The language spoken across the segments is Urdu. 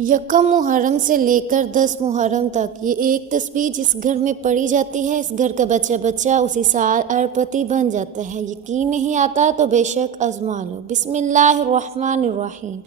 یکم محرم سے لے کر 10 محرم تک یہ ایک تسبیح جس گھر میں پڑھی جاتی ہے اس گھر کا بچہ اسی سال اربپتی بن جاتا ہے۔ یقین نہیں آتا تو بے شک آزما لو۔ بسم اللہ الرحمن الرحیم۔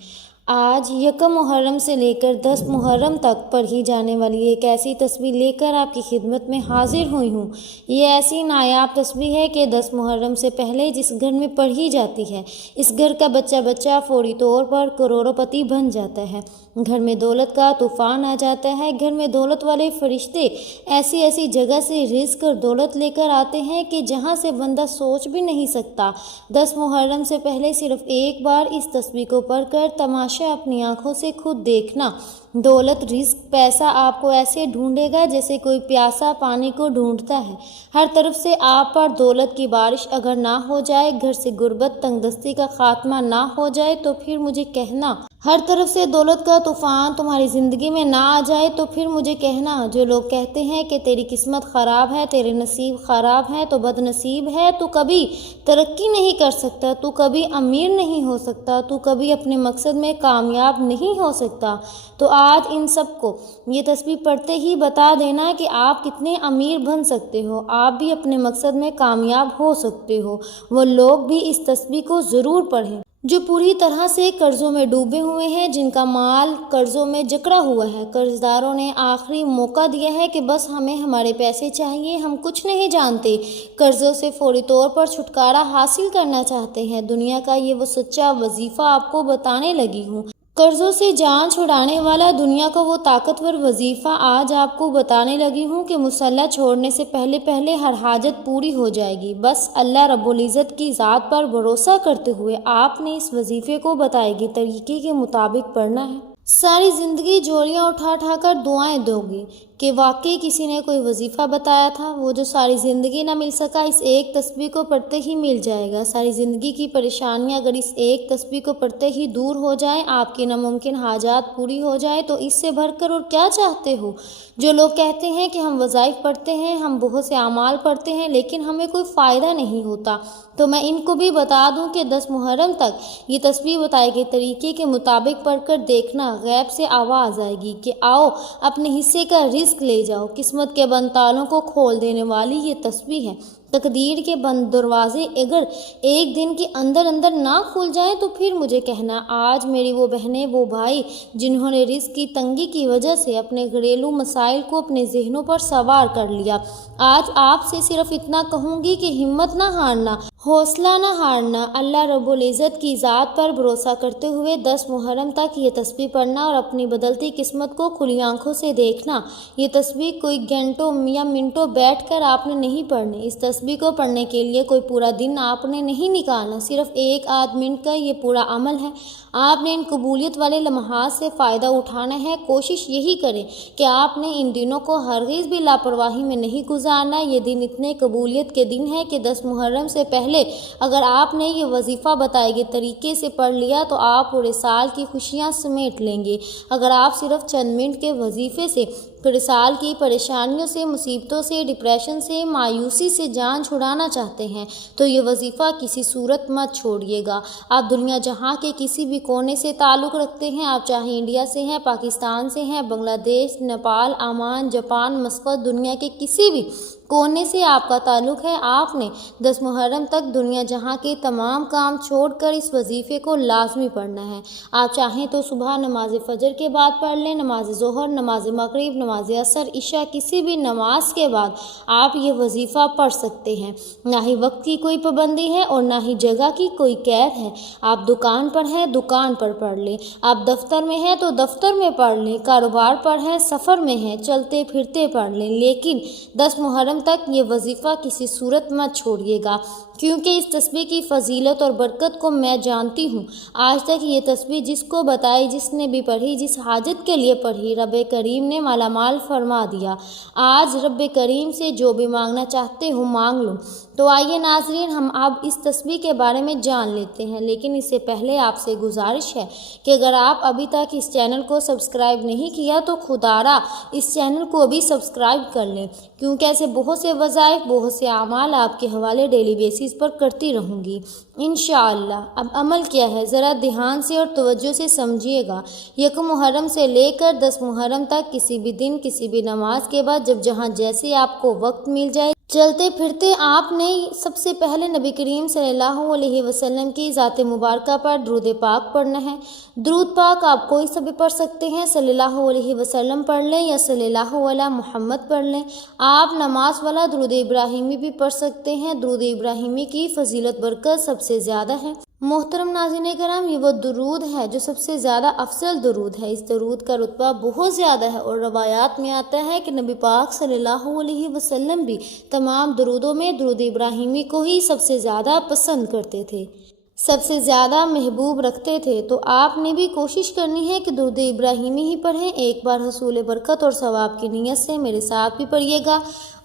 آج یکم محرم سے لے کر 10 محرم تک پڑھی جانے والی ایک ایسی تسبیح لے کر آپ کی خدمت میں حاضر ہوئی ہوں۔ یہ ایسی نایاب تسبیح ہے کہ 10 محرم سے پہلے جس گھر میں پڑھی جاتی ہے اس گھر کا بچہ فوری طور پر کروڑپتی بن جاتا ہے۔ گھر میں دولت کا طوفان آ جاتا ہے۔ گھر میں دولت والے فرشتے ایسی جگہ سے رزق اور دولت لے کر آتے ہیں کہ جہاں سے بندہ سوچ بھی نہیں سکتا۔ 10 محرم سے پہلے صرف ایک بار اس تسبیح کو پڑھ کر تماشا اپنی آنکھوں سے خود دیکھنا۔ دولت، رزق، پیسہ آپ کو ایسے ڈھونڈے گا جیسے کوئی پیاسا پانی کو ڈھونڈتا ہے۔ ہر طرف سے آپ پر دولت کی بارش اگر نہ ہو جائے، گھر سے غربت، تنگ دستی کا خاتمہ نہ ہو جائے تو پھر مجھے کہنا۔ ہر طرف سے دولت کا طوفان تمہاری زندگی میں نہ آ جائے تو پھر مجھے کہنا۔ جو لوگ کہتے ہیں کہ تیری قسمت خراب ہے، تیرے نصیب خراب ہے، تو بد نصیب ہے، تو کبھی ترقی نہیں کر سکتا، تو کبھی امیر نہیں ہو سکتا، تو کبھی اپنے مقصد میں کامیاب نہیں ہو سکتا، تو آج ان سب کو یہ تسبیح پڑھتے ہی بتا دینا کہ آپ کتنے امیر بن سکتے ہو، آپ بھی اپنے مقصد میں کامیاب ہو سکتے ہو۔ وہ لوگ بھی اس تسبیح کو ضرور پڑھیں جو پوری طرح سے قرضوں میں ڈوبے ہوئے ہیں، جن کا مال قرضوں میں جکڑا ہوا ہے۔ قرض داروں نے آخری موقع دیا ہے کہ بس ہمیں ہمارے پیسے چاہیے، ہم کچھ نہیں جانتے۔ قرضوں سے فوری طور پر چھٹکارا حاصل کرنا چاہتے ہیں۔ دنیا کا یہ وہ سچا وظیفہ آپ کو بتانے لگی ہوں۔ قرضوں سے جان چھڑانے والا دنیا کا وہ طاقتور وظیفہ آج آپ کو بتانے لگی ہوں کہ مسلح چھوڑنے سے پہلے ہر حاجت پوری ہو جائے گی۔ بس اللہ رب العزت کی ذات پر بھروسہ کرتے ہوئے آپ نے اس وظیفے کو بتائے گئے طریقے کے مطابق پڑھنا ہے۔ ساری زندگی جولیاں اٹھا کر دعائیں دو گے کہ واقعی کسی نے کوئی وظیفہ بتایا تھا، وہ جو ساری زندگی نہ مل سکا اس ایک تسبیح کو پڑھتے ہی مل جائے گا۔ ساری زندگی کی پریشانیاں اگر اس ایک تسبیح کو پڑھتے ہی دور ہو جائیں، آپ کی ناممکن حاجات پوری ہو جائیں، تو اس سے بڑھ کر اور کیا چاہتے ہو؟ جو لوگ کہتے ہیں کہ ہم وظائف پڑھتے ہیں، ہم بہت سے اعمال پڑھتے ہیں لیکن ہمیں کوئی فائدہ نہیں ہوتا، تو میں ان کو بھی بتا دوں کہ 10 محرم تک یہ تسبیح بتائے گئے طریقے کے مطابق پڑھ کر دیکھنا۔ غیب سے آواز آئے گی کہ آؤ اپنے حصے کا رزق لے جاؤ۔ قسمت کے بند تالوں کو کھول دینے والی یہ تسبیح ہے۔ تقدیر کے بند دروازے اگر ایک دن کے اندر نہ کھل جائیں تو پھر مجھے کہنا۔ آج میری وہ بہنیں، وہ بھائی جنہوں نے رزق کی تنگی کی وجہ سے اپنے گھریلو مسائل کو اپنے ذہنوں پر سوار کر لیا، آج آپ سے صرف اتنا کہوں گی کہ ہمت نہ ہارنا، حوصلہ نہ ہارنا، اللہ رب العزت کی ذات پر بھروسہ کرتے ہوئے 10 محرم تک یہ تسبیح پڑھنا اور اپنی بدلتی قسمت کو کھلی آنکھوں سے دیکھنا۔ یہ تسبیح کوئی گھنٹوں یا منٹوں بیٹھ کر آپ نے نہیں پڑھنی۔ اس تسبیح کو پڑھنے کے لیے کوئی پورا دن آپ نے نہیں نکالنا، صرف 1 منٹ کا یہ پورا عمل ہے۔ آپ نے ان قبولیت والے لمحات سے فائدہ اٹھانا ہے۔ کوشش یہی کریں کہ آپ نے ان دنوں کو ہرگز بھی لاپرواہی میں نہیں گزارنا۔ یہ دن اتنے قبولیت کے دن ہے کہ 10 محرم سے پہلے اگر آپ نے یہ وظیفہ بتائے گئے طریقے سے پڑھ لیا تو آپ پورے سال کی خوشیاں سمیٹ لیں گے۔ اگر آپ صرف چند منٹ کے وظیفے سے پورے سال کی پریشانیوں سے، مصیبتوں سے، ڈپریشن سے، مایوسی سے جان چھڑانا چاہتے ہیں تو یہ وظیفہ کسی صورت مت چھوڑیے گا۔ آپ دنیا جہاں کے کسی بھی کونے سے تعلق رکھتے ہیں، آپ چاہے انڈیا سے ہیں، پاکستان سے ہیں، بنگلہ دیش، نیپال، عمان، جاپان، مسقط، دنیا کے کسی بھی کونے سے آپ کا تعلق ہے، آپ نے 10 محرم تک دنیا جہاں کے تمام کام چھوڑ کر اس وظیفے کو لازمی پڑھنا ہے۔ آپ چاہیں تو صبح نماز فجر کے بعد پڑھ لیں، نماز ظہر، نماز مغرب، نماز عصر، عشاء، کسی بھی نماز کے بعد آپ یہ وظیفہ پڑھ سکتے ہیں۔ نہ ہی وقت کی کوئی پابندی ہے اور نہ ہی جگہ کی کوئی قید ہے۔ آپ دکان پر ہیں، دکان پر پڑھ لیں، آپ دفتر میں ہیں تو دفتر میں پڑھ لیں، کاروبار پر ہیں، سفر میں ہیں، چلتے پھرتے پڑھ لیں، لیکن 10 محرم تک یہ وظیفہ کسی صورت مت چھوڑیے گا، کیونکہ اس تسبیح کی فضیلت اور برکت کو میں جانتی ہوں۔ آج تک یہ تسبیح جس کو بتائی، جس نے بھی پڑھی، جس حاجت کے لیے پڑھی، رب کریم نے مالا مال فرما دیا۔ آج رب کریم سے جو بھی مانگنا چاہتے ہو مانگ لو۔ تو آئیے ناظرین، ہم اب اس تسبیح کے بارے میں جان لیتے ہیں، لیکن اس سے پہلے آپ سے گزارش ہے کہ اگر آپ ابھی تک اس چینل کو سبسکرائب نہیں کیا تو خدارا اس چینل کو بھی سبسکرائب کر لیں، کیونکہ ایسے بہت سے وظائف، بہت سے اعمال آپ کے حوالے ڈیلی بیسس بیسس پر کرتی رہوں گی انشاءاللہ۔ اب عمل کیا ہے، ذرا دھیان سے اور توجہ سے سمجھیے گا۔ 1 محرم سے لے کر 10 محرم تک کسی بھی دن کسی بھی نماز کے بعد جب جہاں جیسے آپ کو وقت مل جائے، چلتے پھرتے آپ نے سب سے پہلے نبی کریم صلی اللہ علیہ وسلم کی ذات مبارکہ پر درود پاک پڑھنا ہے۔ درود پاک آپ کوئی سا بھی پڑھ سکتے ہیں، صلی اللہ علیہ وسلم پڑھ لیں یا صلی اللہ علیہ محمد پڑھ لیں۔ آپ نماز والا درود ابراہیمی بھی پڑھ سکتے ہیں۔ درود ابراہیمی کی فضیلت برکت سب سے زیادہ ہے۔ محترم ناظرین کرام، یہ وہ درود ہے جو سب سے زیادہ افضل درود ہے۔ اس درود کا رتبہ بہت زیادہ ہے اور روایات میں آتا ہے کہ نبی پاک صلی اللہ علیہ وسلم بھی تمام درودوں میں درود ابراہیمی کو ہی سب سے زیادہ پسند کرتے تھے، سب سے زیادہ محبوب رکھتے تھے۔ تو آپ نے بھی کوشش کرنی ہے کہ درود ابراہیمی ہی پڑھیں۔ ایک بار حصول برکت اور ثواب کی نیت سے میرے ساتھ بھی پڑھیے گا۔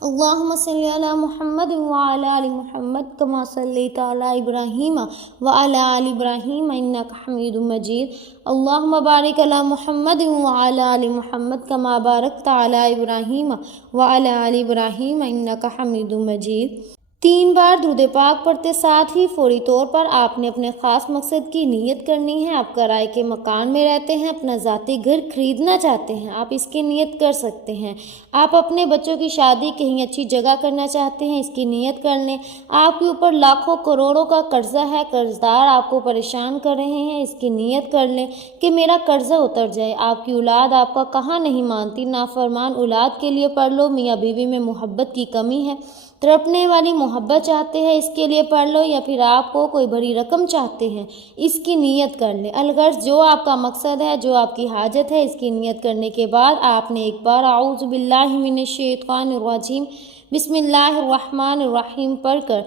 اللہم صلی علی محمد وعلی آل محمد کما صلیت علی ابراہیم وعلی آل ابراہیم انک حمید مجید۔ اللہم بارک علی محمد وعلی آل محمد کما بارکت علی ابراہیم وعلی آل ابراہیم انک حمید مجید۔ 3 بار درود پاک پڑھتے ساتھ ہی فوری طور پر آپ نے اپنے خاص مقصد کی نیت کرنی ہے۔ آپ کرائے کے مکان میں رہتے ہیں، اپنا ذاتی گھر خریدنا چاہتے ہیں، آپ اس کی نیت کر سکتے ہیں۔ آپ اپنے بچوں کی شادی کہیں اچھی جگہ کرنا چاہتے ہیں، اس کی نیت کر لیں۔ آپ کے اوپر لاکھوں کروڑوں کا قرضہ ہے، قرض دار آپ کو پریشان کر رہے ہیں، اس کی نیت کر لیں کہ میرا قرضہ اتر جائے۔ آپ کی اولاد آپ کا کہاں نہیں مانتی، نافرمان اولاد کے لیے پڑھ لو۔ میاں بیوی میں محبت کی کمی ہے، تڑپنے والی محبت چاہتے ہیں، اس کے لیے پڑھ لو۔ یا پھر آپ کو کوئی بڑی رقم چاہتے ہیں، اس کی نیت کر لیں۔ الغرض جو آپ کا مقصد ہے، جو آپ کی حاجت ہے، اس کی نیت کرنے کے بعد آپ نے ایک بار اعوذ باللہ من الشیطان الرجیم بسم اللہ الرحمن الرحیم پڑھ کر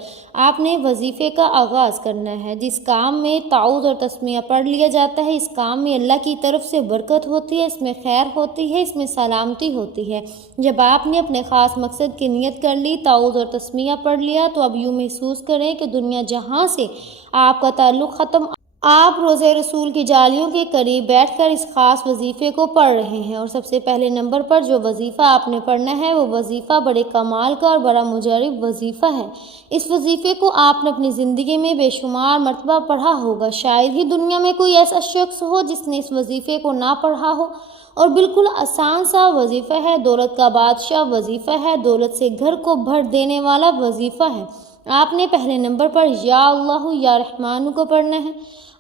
آپ نے وظیفے کا آغاز کرنا ہے۔ جس کام میں تعوذ اور تسمیہ پڑھ لیا جاتا ہے، اس کام میں اللہ کی طرف سے برکت ہوتی ہے، اس میں خیر ہوتی ہے، اس میں سلامتی ہوتی ہے۔ جب آپ نے اپنے خاص مقصد کی نیت کر لی، تعوذ اور تسمیہ پڑھ لیا، تو اب یوں محسوس کریں کہ دنیا جہاں سے آپ کا تعلق ختم، آپ روضہ رسول کی جالیوں کے قریب بیٹھ کر اس خاص وظیفے کو پڑھ رہے ہیں۔ اور سب سے پہلے نمبر پر جو وظیفہ آپ نے پڑھنا ہے، وہ وظیفہ بڑے کمال کا اور بڑا مجرب وظیفہ ہے۔ اس وظیفے کو آپ نے اپنی زندگی میں بے شمار مرتبہ پڑھا ہوگا۔ شاید ہی دنیا میں کوئی ایسا شخص ہو جس نے اس وظیفے کو نہ پڑھا ہو، اور بالکل آسان سا وظیفہ ہے، دولت کا بادشاہ وظیفہ ہے، دولت سے گھر کو بھر دینے والا وظیفہ ہے۔ آپ نے پہلے نمبر پر یا اللہ یا رحمان کو پڑھنا ہے۔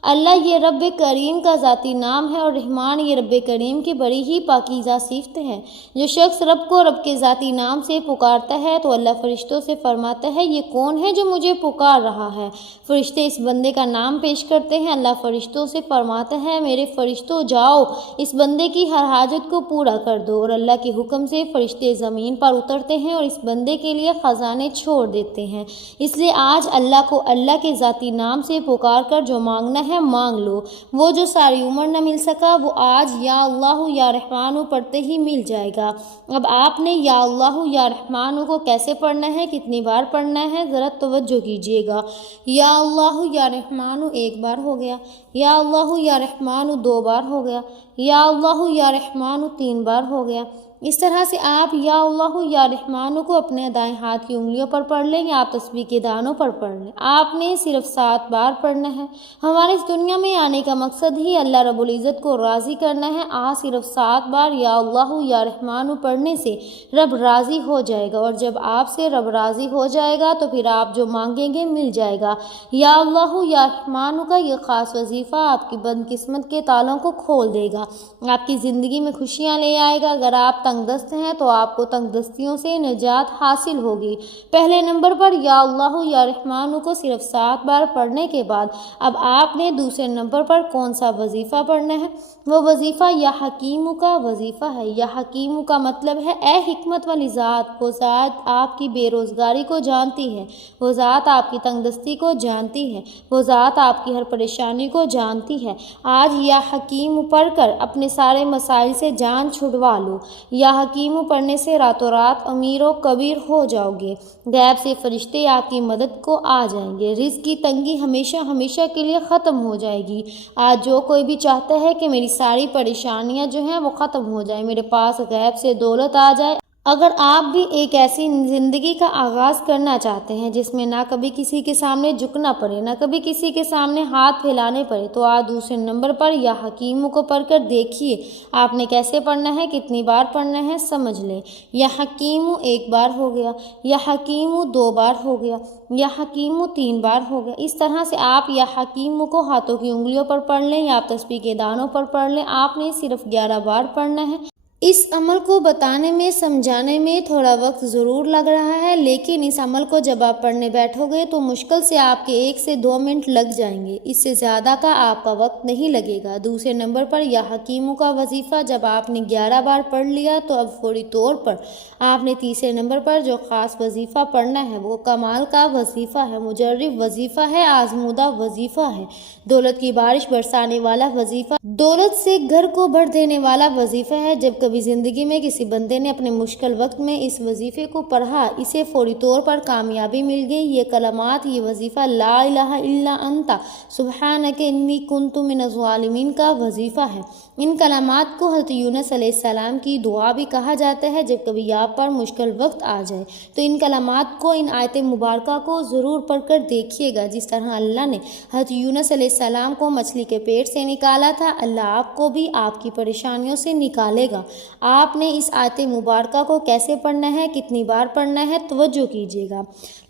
اللہ یہ رب کریم کا ذاتی نام ہے اور رحمان یہ رب کریم کی بڑی ہی پاکیزہ صفت ہے۔ جو شخص رب کو رب کے ذاتی نام سے پکارتا ہے تو اللہ فرشتوں سے فرماتا ہے، یہ کون ہے جو مجھے پکار رہا ہے؟ فرشتے اس بندے کا نام پیش کرتے ہیں۔ اللہ فرشتوں سے فرماتا ہے، میرے فرشتوں جاؤ اس بندے کی ہر حاجت کو پورا کر دو۔ اور اللہ کے حکم سے فرشتے زمین پر اترتے ہیں اور اس بندے کے لیے خزانے چھوڑ دیتے ہیں۔ اس لیے آج اللہ کو اللہ کے ذاتی نام سے پکار کر جو مانگنا ہے مانگ لو۔ وہ جو ساری عمر نہ مل سکا، وہ آج یا اللہ یا رحمان پڑھتے ہی مل جائے گا۔ اب آپ نے یا اللہ یا رحمان کو کیسے پڑھنا ہے، کتنی بار پڑھنا ہے، ذرا توجہ کیجیے گا۔ یا اللہ یا رحمان 1 بار ہو گیا، یا اللہ یا رحمان 2 بار ہو گیا، یا اللہ یا رحمان 3 بار ہو گیا۔ اس طرح سے آپ یا اللہ یا رحمان کو اپنے دائیں ہاتھ کی انگلیوں پر پڑھ لیں یا آپ تسبیح کے دانوں پر پڑھ لیں۔ آپ نے صرف 7 بار پڑھنا ہے۔ ہمارے اس دنیا میں آنے کا مقصد ہی اللہ رب العزت کو راضی کرنا ہے۔ آج صرف 7 بار یا اللہ یا رحمان پڑھنے سے رب راضی ہو جائے گا، اور جب آپ سے رب راضی ہو جائے گا تو پھر آپ جو مانگیں گے مل جائے گا۔ یا اللہ یا رحمان کا یہ خاص وظیفہ آپ کی بد قسمت کے تالوں کو کھول دے گا، آپ کی زندگی میں خوشیاں لے آئے گا۔ اگر آپ تنگ دست ہیں تو آپ کو تنگ دستیوں سے نجات حاصل ہوگی۔ پہلے نمبر پر یا اللہ یا رحمان کو صرف 7 بار پڑھنے کے بعد اب آپ نے دوسرے نمبر پر کون سا وظیفہ پڑھنا ہے؟ وہ وظیفہ یا حکیم کا وظیفہ ہے۔ یا حکیم کا مطلب ہے اے حکمت والی ذات۔ وہ ذات آپ کی بے روزگاری کو جانتی ہے، وہ ذات آپ کی تنگ دستی کو جانتی ہے، وہ ذات آپ کی ہر پریشانی کو جانتی ہے۔ آج یا حکیم پڑھ کر اپنے سارے مسائل سے جان چھڑوا لو۔ یا حکیم پڑھنے سے راتوں رات امیر و کبیر ہو جاؤ گے۔ غیب سے فرشتے آپ کی مدد کو آ جائیں گے۔ رزق کی تنگی ہمیشہ ہمیشہ کے لیے ختم ہو جائے گی۔ آج جو کوئی بھی چاہتا ہے کہ میری ساری پریشانیاں جو ہیں وہ ختم ہو جائیں، میرے پاس غیب سے دولت آ جائے، اگر آپ بھی ایک ایسی زندگی کا آغاز کرنا چاہتے ہیں جس میں نہ کبھی کسی کے سامنے جھکنا پڑے، نہ کبھی کسی کے سامنے ہاتھ پھیلانے پڑے، تو آج دوسرے نمبر پر یا حکیموں کو پڑھ کر دیکھیے آپ نے کیسے پڑھنا ہے، کتنی بار پڑھنا ہے، سمجھ لیں۔ یا حکیموں ایک بار ہو گیا، یا حکیموں دو بار ہو گیا، یا حکیموں تین بار ہو گیا۔ اس طرح سے آپ یا حکیموں کو ہاتھوں کی انگلیوں پر پڑھ لیں یا آپ تسبیح کے دانوں پر پڑھ لیں، آپ نے صرف 11 بار پڑھنا ہے۔ اس عمل کو بتانے میں، سمجھانے میں تھوڑا وقت ضرور لگ رہا ہے، لیکن اس عمل کو جب آپ پڑھنے بیٹھو گے تو مشکل سے آپ کے 1 سے 2 منٹ لگ جائیں گے، اس سے زیادہ کا آپ کا وقت نہیں لگے گا۔ دوسرے نمبر پر یا حکیموں کا وظیفہ جب آپ نے 11 بار پڑھ لیا تو اب فوری طور پر آپ نے تیسرے نمبر پر جو خاص وظیفہ پڑھنا ہے وہ کمال کا وظیفہ ہے، مجرب وظیفہ ہے، آزمودہ وظیفہ ہے، دولت کی بارش برسانے والا وظیفہ، دولت سے گھر کو بھر دینے والا وظیفہ ہے۔ جب کبھی زندگی میں کسی بندے نے اپنے مشکل وقت میں اس وظیفے کو پڑھا، اسے فوری طور پر کامیابی مل گئی۔ یہ کلمات، یہ وظیفہ لا الہ الا انت سبحانک انی کنت من الظالمین کا وظیفہ ہے۔ ان کلمات کو حضرت یونس علیہ السلام کی دعا بھی کہا جاتا ہے۔ جب کبھی آپ پر مشکل وقت آ جائے تو ان کلمات کو، ان آیت مبارکہ کو ضرور پڑھ کر دیکھیے گا۔ جس طرح اللہ نے حضرت یونس علیہ السلام کو مچھلی کے پیٹ سے نکالا تھا، اللہ آپ کو بھی آپ کی پریشانیوں سے نکالے گا۔ آپ نے اس آیت مبارکہ کو کیسے پڑھنا ہے، کتنی بار پڑھنا ہے، توجہ کیجیے گا۔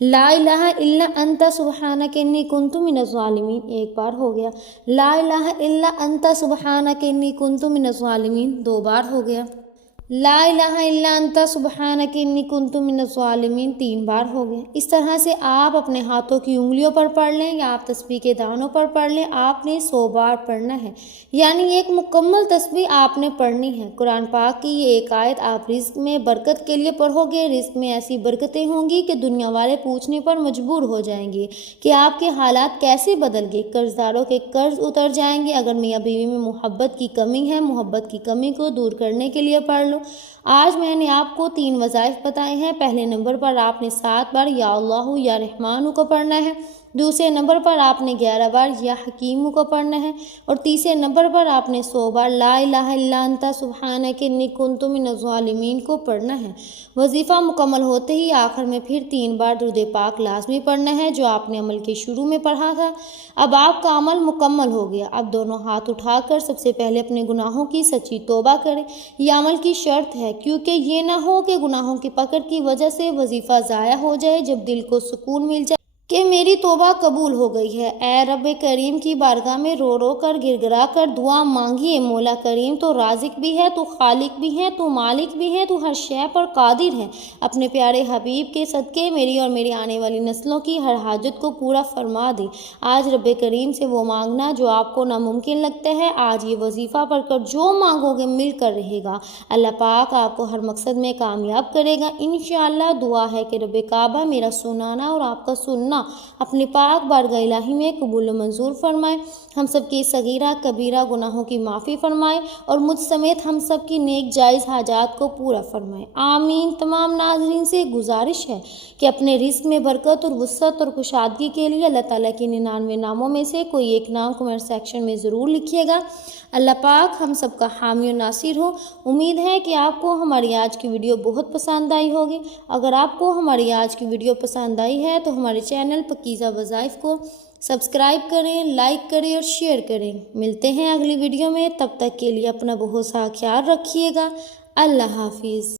لا الہ الا انت سبحانک انی کنت من الظالمین ایک بار ہو گیا، لا الہ الا انت سبحانک انی کنت من الظالمین 2 بار ہو گیا، لا الہ الا انت سبحانک انی کنت من الظالمین 3 بار ہو گئے۔ اس طرح سے آپ اپنے ہاتھوں کی انگلیوں پر پڑھ لیں یا آپ تسبیح کے دانوں پر پڑھ لیں، آپ نے 100 بار پڑھنا ہے، یعنی ایک مکمل تسبیح آپ نے پڑھنی ہے۔ قرآن پاک کی یہ ایک آیت آپ رزق میں برکت کے لیے پڑھو گے، رزق میں ایسی برکتیں ہوں گی کہ دنیا والے پوچھنے پر مجبور ہو جائیں گے کہ آپ کے حالات کیسے بدل گئے، قرض داروں کے قرض اتر جائیں گے۔ اگر میاں بیوی میں محبت کی کمی ہے، محبت کی کمی کو دور کرنے کے لیے پڑھ لو۔ آج میں نے آپ کو 3 وظائف بتائے ہیں۔ پہلے نمبر پر آپ نے 7 بار یا اللہ یا رحمان کو پڑھنا ہے، دوسرے نمبر پر آپ نے 11 بار یا حکیم کو پڑھنا ہے، اور تیسرے نمبر پر آپ نے 100 بار لا الہ الا انت سبحانک انی کنت من الظالمین کو پڑھنا ہے۔ وظیفہ مکمل ہوتے ہی آخر میں پھر 3 بار درود پاک لازمی پڑھنا ہے جو آپ نے عمل کے شروع میں پڑھا تھا۔ اب آپ کا عمل مکمل ہو گیا۔ اب دونوں ہاتھ اٹھا کر سب سے پہلے اپنے گناہوں کی سچی توبہ کریں، یہ عمل کی شرط ہے، کیونکہ یہ نہ ہو کہ گناہوں کی پکڑ کی وجہ سے وظیفہ ضائع ہو جائے۔ جب دل کو سکون مل جائے کہ میری توبہ قبول ہو گئی ہے، اے رب کریم کی بارگاہ میں رو رو کر، گر گرا کر دعا مانگیے۔ مولا کریم تو رازق بھی ہے، تو خالق بھی ہے، تو مالک بھی ہے، تو ہر شے پر قادر ہے۔ اپنے پیارے حبیب کے صدقے میری اور میری آنے والی نسلوں کی ہر حاجت کو پورا فرما دے۔ آج رب کریم سے وہ مانگنا جو آپ کو ناممکن لگتا ہے، آج یہ وظیفہ پڑھ کر جو مانگو گے مل کر رہے گا۔ اللہ پاک آپ کو ہر مقصد میں کامیاب کرے گا انشاءاللہ۔ دعا ہے کہ رب کعبہ میرا سنانا اور آپ کا سننا اپنے پاک بارگاہ الہی میں قبول و منظور فرمائے، ہم سب کی صغیرہ کبیرہ گناہوں کی معافی فرمائے اور مجھ سمیت ہم سب کی نیک جائز حاجات کو پورا فرمائے، آمین۔ تمام ناظرین سے گزارش ہے کہ اپنے رزق میں برکت اور وسعت اور کشادگی کے لیے اللہ تعالیٰ کے 99 ناموں میں سے کوئی ایک نام کمنٹ سیکشن میں ضرور لکھیے گا۔ اللہ پاک ہم سب کا حامی و ناصر ہو۔ امید ہے کہ آپ کو ہماری آج کی ویڈیو بہت پسند آئی ہوگی۔ اگر آپ کو ہماری آج کی ویڈیو پسند آئی ہے تو ہمارے چینل پاکیزہ وظائف کو سبسکرائب کریں، لائک کریں اور شیئر کریں۔ ملتے ہیں اگلی ویڈیو میں، تب تک کے لیے اپنا بہت سا خیال رکھیے گا۔ اللہ حافظ۔